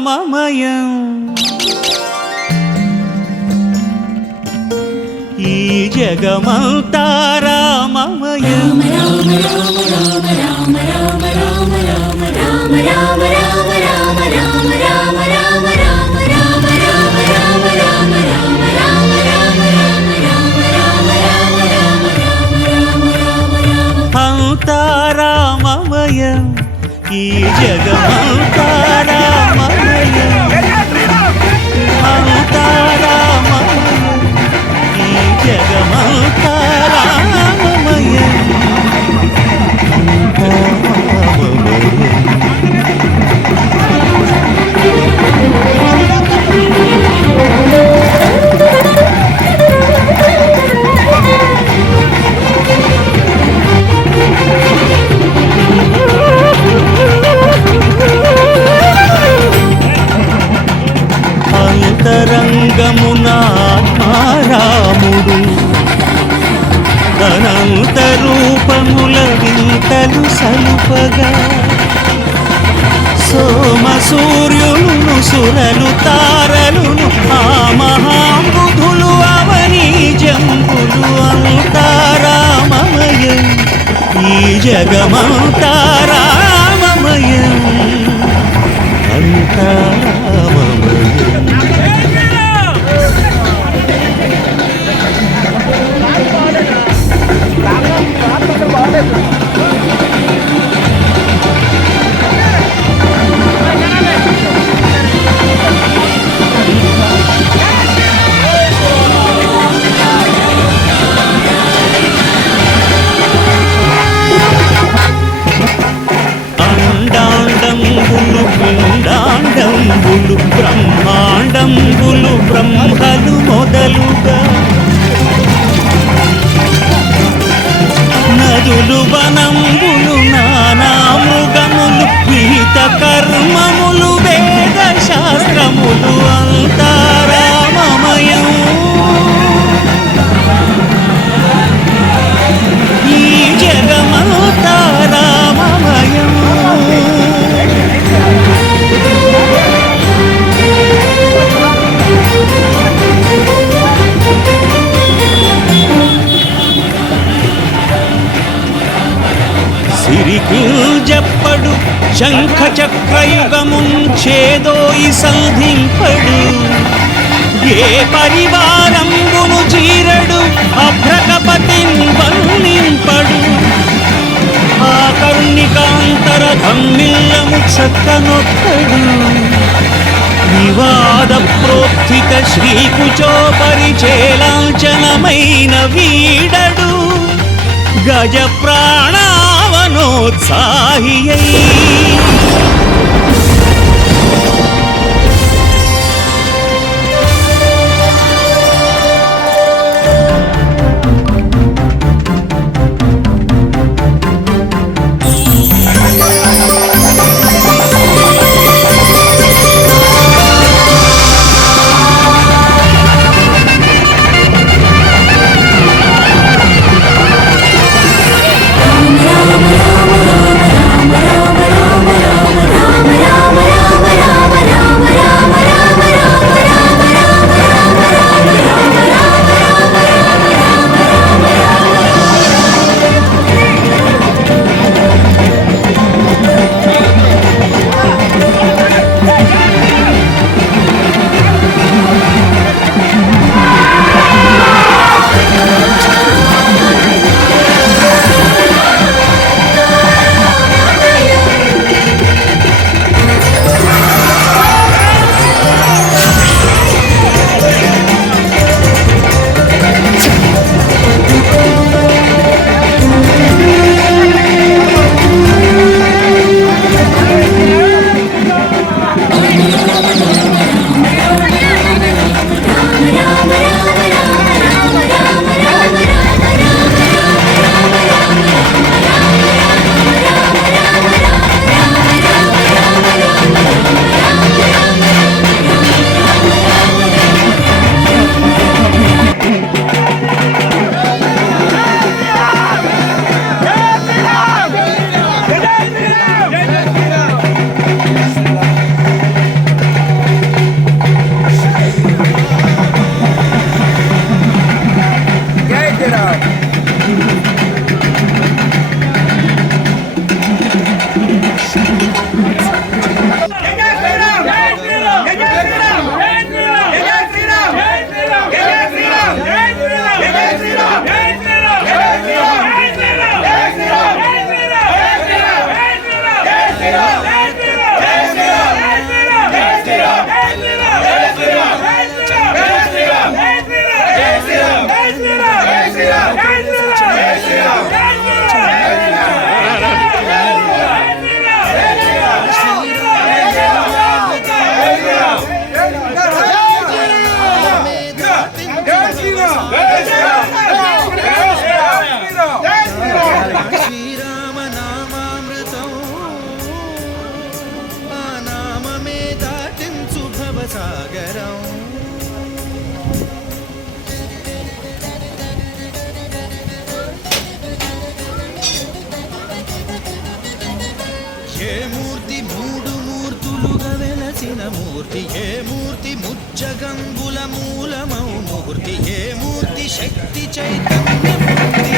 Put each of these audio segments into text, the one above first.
రామమయం ఈ జగమంతా రామమయం అంతా రామమయం ఈ జగమంతా రామమయం అంతా రామమయం ఈ జగమంతా రామమయం అంతా రామమయం అంతరంగమునాత్మారాముడు అనంత రూపముల వింతలు సలుపగా సోమ సూర్యులను సురలు తారలును ఆ మహాంబుధులు అవని జంబులు అంతారామమయం ఈ జగమంతా రామమయం అంతారామమయం అండాండంబులు పిండాండంబులు బ్రహ్మాండంబులు బ్రహ్మలు మొదలుగా నదులు వనంబులు నానా మృగములు విహిత కర్మములు వేద శాస్త్రములు అంతారామమయం ఈ జగమంతా రామమయం సిరికింజప్పడు శంఖ చక్రయుగముంచేదోయి సంధింపడు ఏ పరివారంబును చీరడు అభ్రకపతిన్ వర్ణింపడు ఆ కర్ణికాంతర ధమ్మిల్లము చక్కనొక్కడు వివాద ప్రోత్థిత శ్రీకుచో పరిచేలాంఛనమైన వీడడు గజ ప్రాణావనోత్సాహియై రామ రామ రామ రామ రామ రామ రామ ఏ మూర్తి మూడు మూర్తులుగా వెలసిన మూర్తి ఏ మూర్తి ముచ్చగంగుల మూలమౌ మూర్తి ఏ మూర్తి శక్తి చైతన్య మూర్తి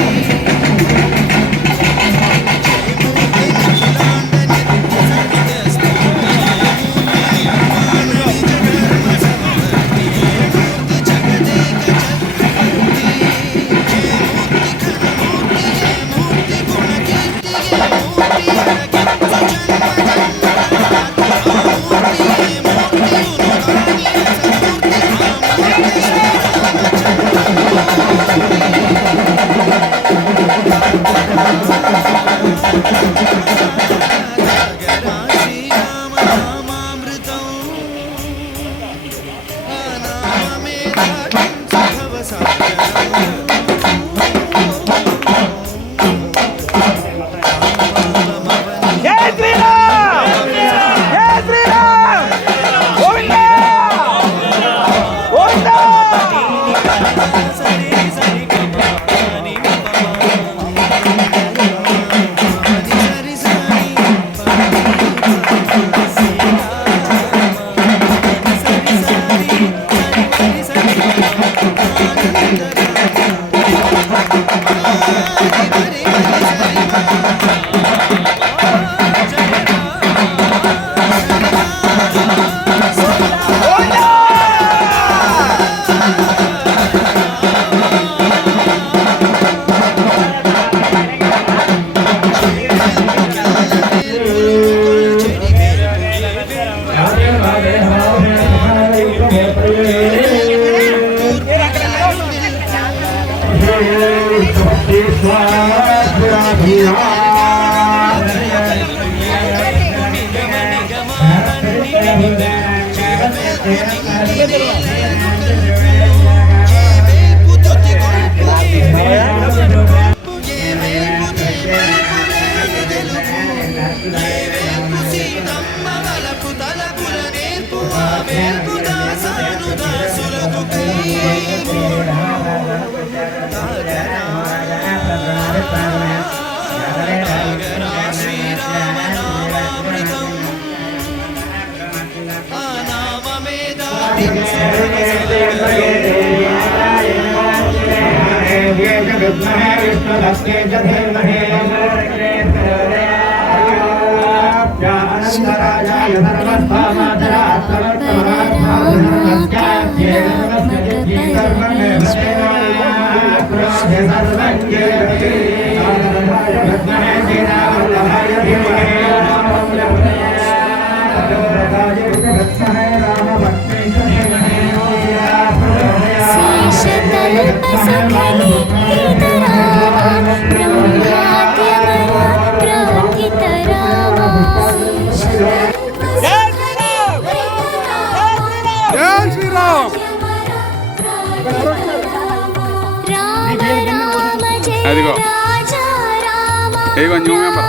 అదిగో న్యూ మెంబర్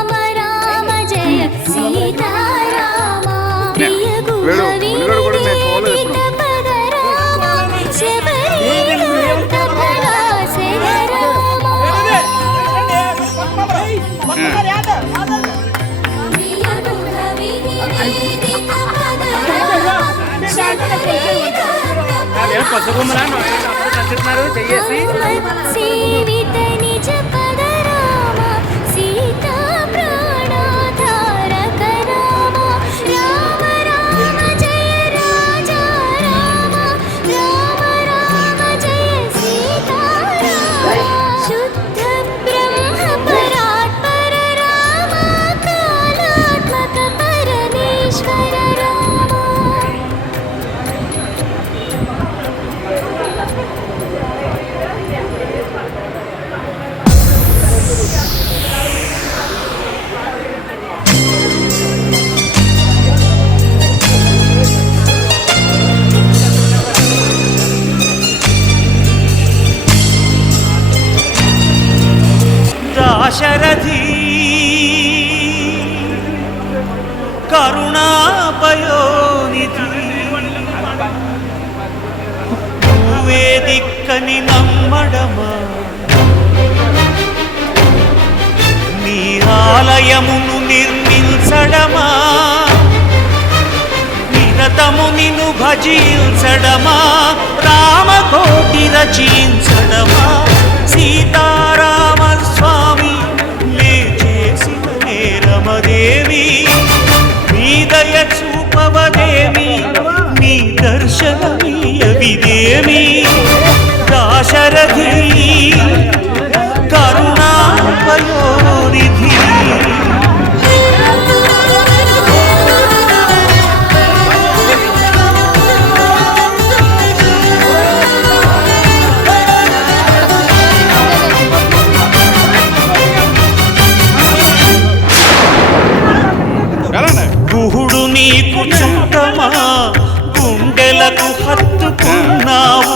వీడు ఉల్లిగడ్డ కూడా నేను చూడలేదు దాశరథి కరుణాపయోనిధి నువ్వే దిక్కని నమ్మడమా నీ ఆలయమును నిర్మించ పొగడమా నిరతము నిన్ను భజించడమా రామకోటి రచించడమా సీతారామ స్వామి నే చేసిన నేరమదేవి నీ దయ చూపవదేమి నీ దర్శనమీయవిదేమి దాశరథి కరుణాపయోనిధి గుహుడు నీకు చుట్టమా గుండెలకు హత్తుకున్నావు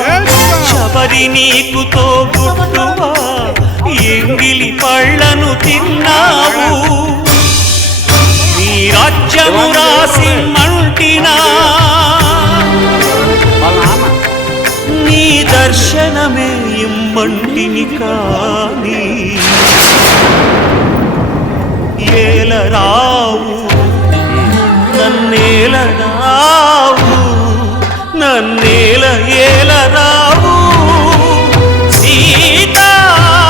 శబరి నీకు తోబుట్టువా ఎంగిలి పళ్ళను తిన్నావు నీ రాజ్యము రాసి మంటినా నీ దర్శనమే ఇమ్మంటిని కాని ఏలరావు నన్నేలరావు నన్నేల ఏలరావు సీతారామ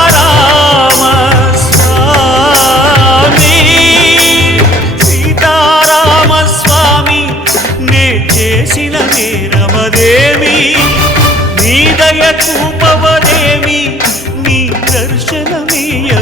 స్వామి సీతారామ స్వామి నే చేసిన నేరమదేమి నీ దయ చూపవదేమి నీ దర్శనమీయవిదేమి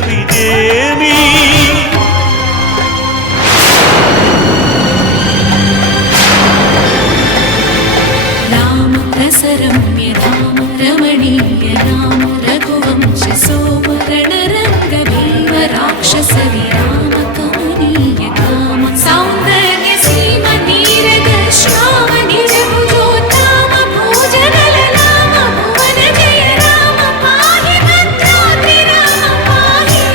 रम्य राम रमणीय राम रघुवंश सोमरण रंगवीर राक्षस विराम कमनीय काम सौंदर्य सीम नीरद श्याम निजभुजोत्तम भोजनल राम भुवन जय राम पाहि भद्राद्रि राम पाहि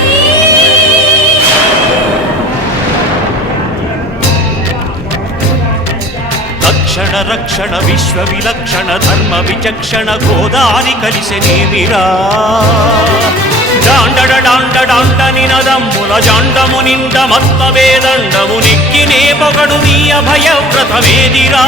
రక్షణ రక్షణ విశ్వ విలక్షణ ధర్మ విచక్షణ గోదారి కలిసెనేమిరా డాండడ డాండ డాండ నినదమ్ముల జాండము నిండ మత్త వేదండము నిక్కినే పొగడు నీ అభయ వ్రతమేదిరా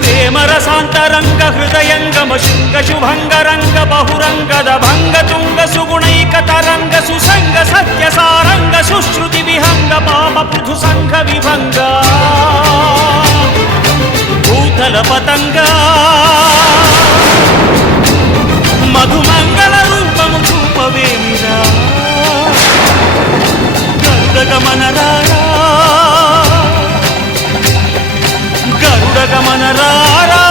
ప్రేమరసాంతరంగ హృదయంగమ శృంగ శుభంగరంగ బహురంగద భంగ తుంగ సుగుణైక తరంగ సుసంగ సత్య సారంగ సుశ్రుతి విహంగ పాప పృథు సంఘ విభంగ భూతల పతంగా మధుమంగళ రూపము చూపవేమిరా గరుడగమనరారా గరుడగమనరారా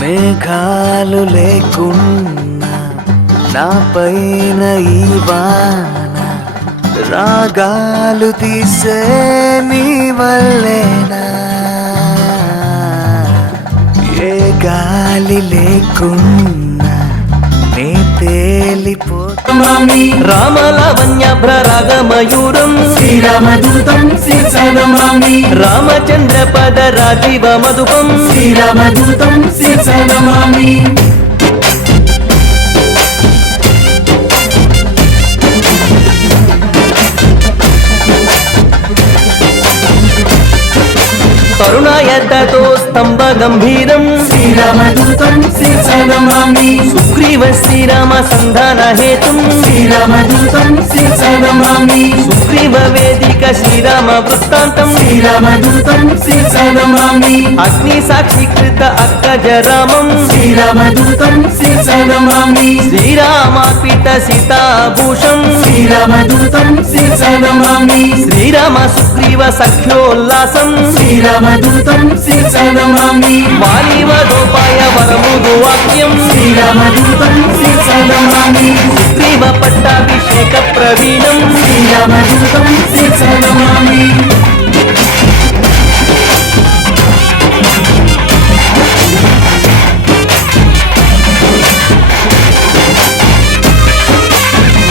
మేఘాలు లేకున్నా నా పైన ఈ వాన రాగాలు తీసే నీ వల్లేనా ఏ గాలి లేకున్నా నే తేలిపోతామి రామలావణ్యాభ్ర రాగమయూరం శ్రీరామదూతం శిర్షనమామి రామచంద్ర పద రాజీవ మధుపం శ్రీరామదూతం శిర్షనమామి కరుణాయతతో స్తంభ గంభీరం శ్రీరామదూతం శిర్షనమామి సుగ్రీవ శ్రీరామ సంధాన హేతుం శ్రీరామదూతం శిర్షనమామి సుగ్రీవ వేదిక శ్రీరామ వృత్తాంతం శ్రీరామదూతం శిర్షనమామి అగ్ని సాక్షీకృత అక్కజ రామం శ్రీరామదూతం శిర్షనమామి శ్రీరామార్పిత సీతాభూషం శ్రీరామదూతం శిర్షనమామి శ్రీరామ సుగ్రీవ సఖ్యోల్లాసం శ్రీరామదూతం శిర్షనమామి వాలివదోపాయ వరముదు వాక్యం శ్రీరామదూతం శిర్షనమామి సుగ్రీవ పట్టాభిషేక ప్రవీణం శ్రీరామదూతం శిర్షనమామి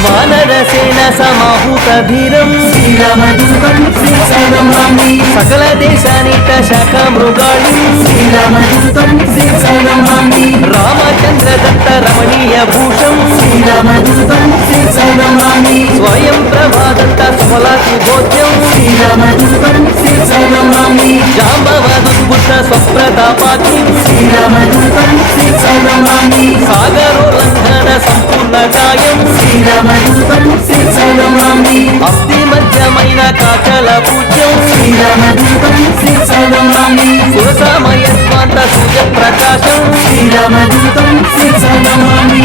వానర సేన సమాహూత ధీరం శ్రీరామదూతం శిరసా నమామి సకల దేశానిక శాఖ మృగాళి శ్రీరామదూతం శిరసా నమామి రామచంద్ర దత్త రమణీయ భూషం శ్రీరామదూతం శిరసా నమామి స్వయం ప్రభాదత్త సుఫలాతి భోజ్యం శ్రీరామదూతం శిరసా నమామి జాంబవదుద్భుత స్వప్రతాపాగ్ని శ్రీరామదూతం శిరసా నమామి సాగరోల్లంఘన సంపూర్ణ కాయం శ్రీరామదూతం శిరసా నమామి అస్థి మధ్యమైన కాచల పూజ్యం శ్రీరామదూతం శిరసా నమామి సురసామయ స్వాంత సూర్య ప్రకాశం శ్రీరామదూతం శిరసా నమామి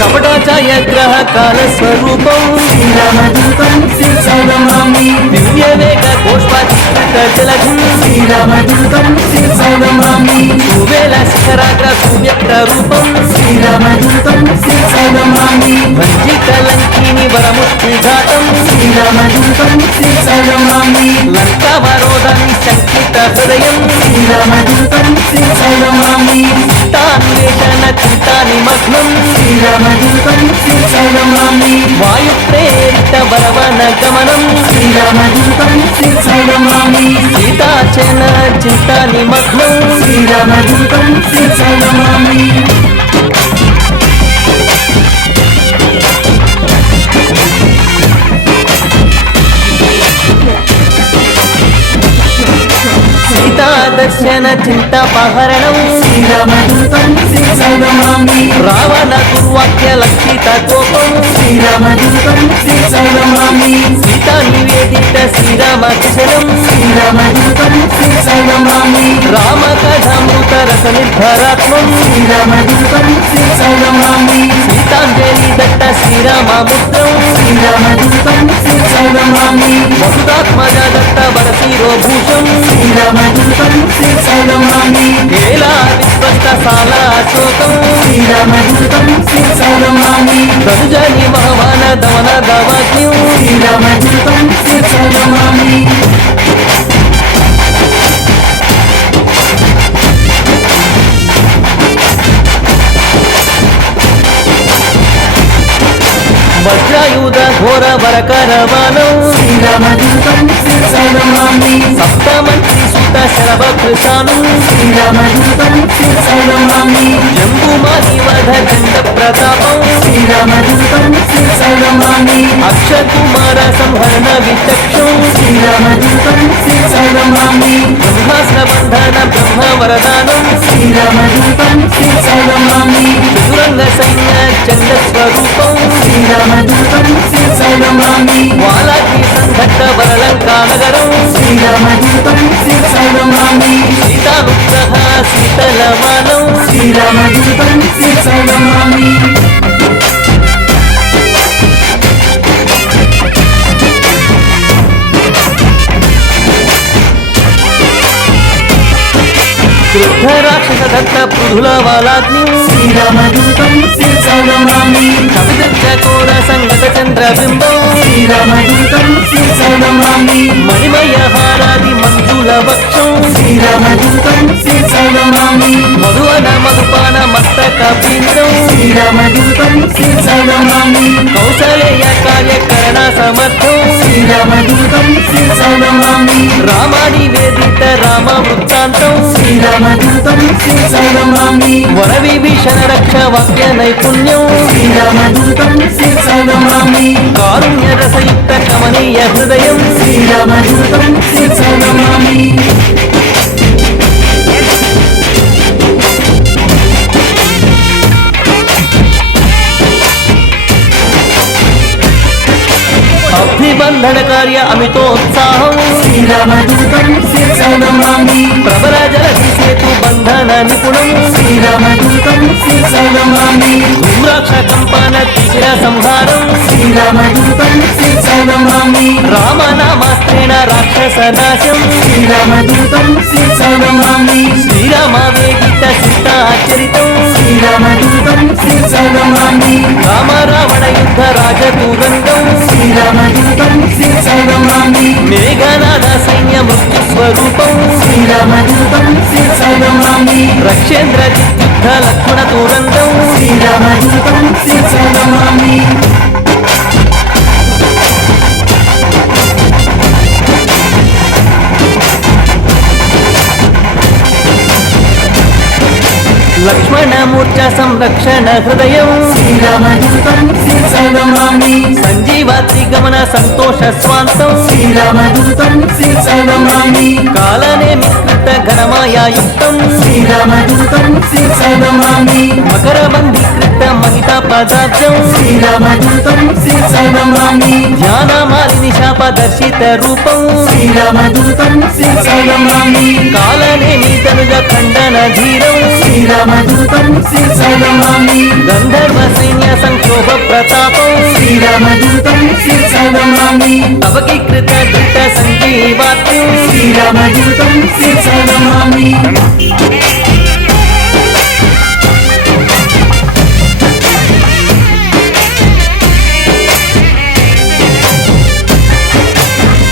కపటాచాయ గ్రహ కాల స్వరూపం శ్రీరామదూతం శిరసా నమామి దివ్య వేగ కోష్పాచిత జలధి శ్రీరామదూతం శిరసా నమామి సువేల శిఖరాగ్ర సువ్యక్త రూపం శ్రీరామదూతం శిరసా నమామి వంజిత లంకిని వరముష్టి ఘాతం శ్రీరామదూతం శిరసా నమామి లంకావరోధాన్ని సంకిత హృదయం శ్రీరామదూతం శిరసా నమామి తాన్వేషణ చింతా నిమగ్నం శ్రీరామదూతం శిరసా నమామి వాయు ప్రేరిత వరవన గమనం శ్రీరామదూతం శిరసా నమామి సీతాచన చింతా నిమగ్నం శ్రీరామదూతం శిరసా నమామి సీతాదర్శన చింతాపహరణం శ్రీరామదూతం శిరసా నమామి రావణ దుర్వాక్య లక్షిత కోపం శ్రీరామదూతం శిరసా నమామి సీతా నివేదిత శ్రీరామ కిశనం శ్రీరామదూతం శిరసా నమామి రామ కథామృత రస నిర్భరాత్మం శ్రీరామదూతం శిరసా నమామి సీతాంజలి దత్త శ్రీరామముద్రం శ్రీరామదూతం శిరసా నమామి వసుదాత్మజ దత్త వరశీరో భూషం శ్రీరామదూతం శిరసా నమామి కేలా విశ్వస్త సాల అశోకం శ్రీరామదూతం శిరసా నమామి ధనుజని మహవాన దవన దవాగ్యం శ్రీరామదూతం శిరసా నమామి వజ్రాయుధ ఘోర వరకరవాణం శ్రీరామదూతం శిరసా నమామి సప్తమంత్రి సుత శరభకృశానం శ్రీరామదూతం శిరసా నమామి జంబుమాని వధ చండ ప్రతాపం శ్రీరామదూతం శిరసా నమామి అక్షకుమార సంహరణ విచక్షం శ్రీరామదూతం శిరసా నమామి బ్రహ్మాస్త్ర బంధన బ్రహ్మ వరదానం శ్రీరామదూతం శిరసా నమామి చతురంగ సైన్య చండ స్వరూపం శ్రీరామదూతం శిరసా నమామి వాలాకి సంఘట్ట వరలంకా నగరం శ్రీరామదూతం శిరసా నమామి సీతానుగ్రహ శీతలవానం శ్రీరామదూతం శిరసా నమామి క్రుద్ధ రాక్షస దత్త పృథుల వాలాగ్ని శ్రీరామదూతం శిరసా నమామి కవిదృక్షకోర సంగత చంద్రబింబం శ్రీరామదూతం శిరసా నమామి మణిమయ హారాది మంజుల వక్షం శ్రీరామదూతం శిరసా నమామి మధువన మధుపాన మస్తక బీంద్రం శ్రీరామదూతం శిరసా నమామి కౌశలేయ కార్యకరణ సమర్థం శ్రీరామదూతం శిరసా నమామి రామాని వేదిత రామ వృత్తాంతం శ్రీరామదూతం శిరసా నమామి వర విభీషణ రక్ష వాక్య నైపుణ్యం శ్రీరామదూతం శిరసా నమామి కారుణ్య రసయుక్త కమనీయ హృదయం శ్రీరామదూతం శిరసా నమామి అభిబంధన కార్య అమితోత్సాహం శ్రీరామదూతం శిరసా నమామి ప్రబల జలధి సేతు బంధన నిపుణం శ్రీరామదూతం శిరసా నమామి ధూమ్రాక్ష కంపన త్రిశిర సంహారం శ్రీరామదూతం శిరసా నమామి రామనామాస్త్రేణ రాక్షస నాశం శ్రీరామదూతం శిరసా నమామి శ్రీరామ వేదిత సీతా సచ్చరితం శ్రీరామదూతం శిరసానమామి రామ రావణ యుద్ధ రాజతూరంగం శ్రీరామదూతం శిరసానమామి మేఘనాద సైన్య మృత్యు స్వరూపం శ్రీరామదూతం శిరసానమామి రక్షేంద్ర యుద్ధ లక్ష్మణ తూరంగం శ్రీరామదూతం శిరసానమామి లక్ష్మణమూర్ఛ సంరక్షణ హృదయం శ్రీరామదూతం శిరసానమామి సంజీవాద్రి గమన సంతోష స్వాంతం శ్రీరామదూతం శిరసానమామి కాలనేమికృత ఘనమాయాయుక్తం శ్రీరామదూతం శిరసానమామి మకరబంధీకృత మహితా పదార్థం శ్రీరామదూతం శిరసానమామి ధ్యానమాలిని శాపదర్శిత రూపం శ్రీరామదూతం శిరసానమామి కాలనేమి తనుజ ఖండన ధీరం శ్రీరామదూతం శిరసానమామి గంధర్వ సైన్య సంక్షోభ ప్రతాపం శ్రీరామదూతం శిరసానమామి అవకీకృత ధృత సంజీవాత్యం శ్రీరామదూతం శిరసానమామి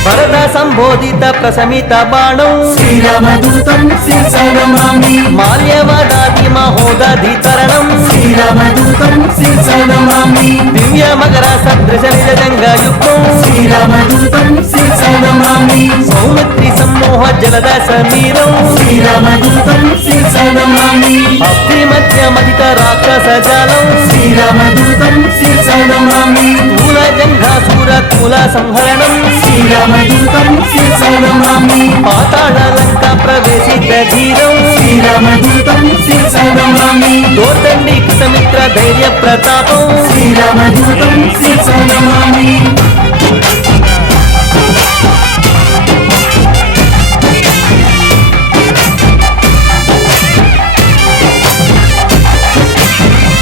వరద సంబోధిత ప్రశమిత బాణం శ్రీరామదూతం శిరసానమామి మాల్యవదాది మహోదధితరణం శ్రీరామదూతం శిరసానమామి దివ్య మకర సదృశ నిజంగయుక్తం శ్రీరామదూతం శిరసానమామి సౌమిత్రి సమ్మోహ జలద సమీరం శ్రీరామదూతం శిరసానమామి అగ్ని మధ్య మదిత రాక్షస జాలం శ్రీరామదూతం శిరసానమామి స్థూల జంఘాసూర కుల సంహరణం శ్రీరామదూతం శిరసానమామి పాతాళ లంక ప్రవేశిత ధీరం శ్రీరామదూతం శిరసానమామి దోర్దండి కృతమిత్ర ధైర్య ప్రతాపం శ్రీరామదూతం శిరసానమామి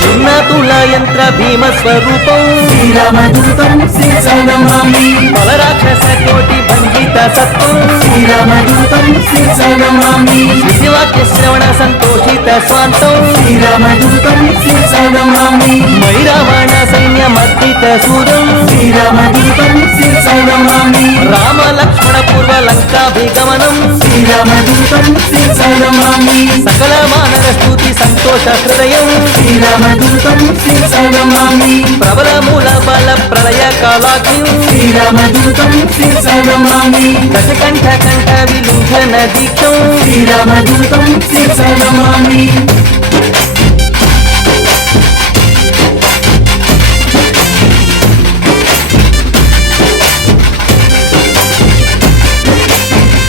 ఉన్నతుల యంత్ర భీమ స్వరూపం శ్రీరామదూతం శిరసానమామి బలరాక్షస కోటి భంజిత సత్వం శ్రీరామదూతం శిరసానమామి శిశివాక్య శ్రవణ సంతోషిత స్వాంతం శ్రీరామదూతం శిరసానమామి మైరావణ సైన్య మర్దిత సూరం శ్రీరామదూతం శిరసానమామి రామ లక్ష్మణ పూర్వ లంకాభిగమనం శ్రీరామదూతం శిరసానమామి సకల మానవ స్తుతి సంతోష హృదయం శ్రీరామదూతం శిరసానమామి ప్రబల మూల బల ప్రళయ కాలాగ్ని శ్రీరామదూతం శిరసానమామి దశకంఠ కంఠ విలుంఘన దీక్షం శ్రీరామదూతం శిరసానమామి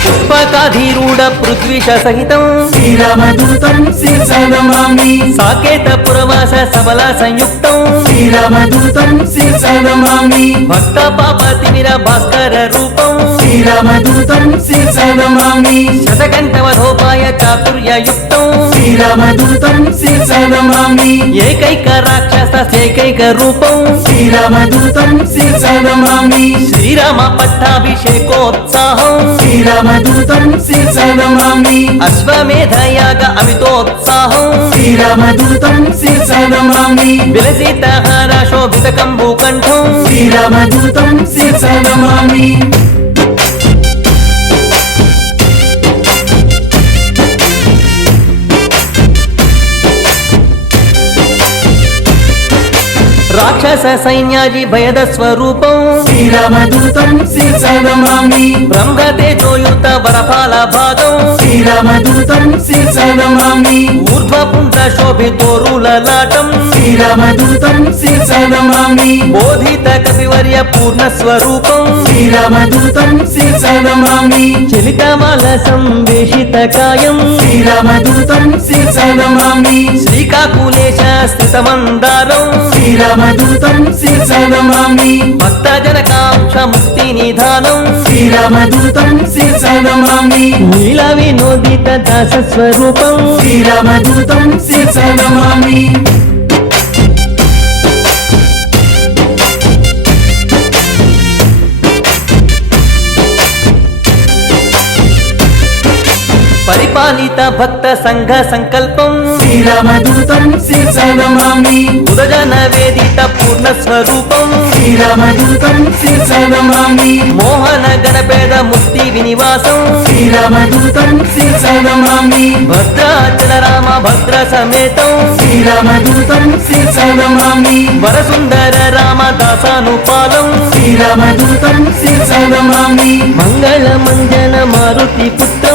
పుష్పకాధీరూఢ పృథ్వీశ సహితం శ్రీరామదూతం శిరసానమామి సాకేత పురవాస సబల సంయుక్తం శ్రీరామదూతం శిరసానమామి భక్త పాప తిమిర భాస్కర రూపం శ్రీరామదూతం శిరసానమామి శతకంఠవధోపాయ చాతుర్యయుక్తం శ్రీరామదూతం శిరసానమామి ఏకైక రాక్షస ఏకైక రూపం శ్రీరామదూతం శిరసానమామి శ్రీరామ పట్టాభిషేకోత్సాహం శ్రీరామదూతం శిరసానమామి అశ్వమేధయాగ అమితోత్సాహం శ్రీరామదూతం శిరసానమామి విలసిత హార శోభిత కంబుకంఠం శ్రీరామదూతం శిరసానమామి రాక్షస సైన్యాజి భయద స్వరూపం శ్రీరామదూతం శిరసానమామి బ్రహ్మ తేజోయుత వరఫాల భాగం శ్రీరామదూతం శిరసానమామి ఊర్ధ్వ పుండ్ర శోభితోరులలాటం శ్రీరామదూతం శిరసానమామి బోధిత కపివర్య పూర్ణ స్వరూపం శ్రీరామదూతం శిరసానమామి చలితమాల సంవేషిత కాయం శ్రీరామదూతం శిరసానమామి శ్రీకాకులేశ స్థితమందారం శ్రీరామదూతం శిరసానమామి భక్త జనకాంక్ష ముక్తి నిధానం శ్రీరామదూతం శిరసానమామి నీల వినోదిత దాస స్వరూపం శ్రీరామదూతం శిరసానమామి పరిపాలిత భక్త సంఘ సంకల్పం శ్రీరామదూతం శిరసా నమామి ఉదజన వేదిత పూర్ణ స్వరూపం శ్రీరామదూతం శిరసా నమామి మోహన గణపేద ముక్తి వినివాసం శ్రీరామదూతం శిరసా నమామి భద్రాచల రామ భద్ర సమేతం శ్రీరామదూతం శిరసా నమామి వరసుందర రామదాసానుపాలం శ్రీరామదూతం శిరసా నమామి మంగళ మంజన మారుతి పుత్ర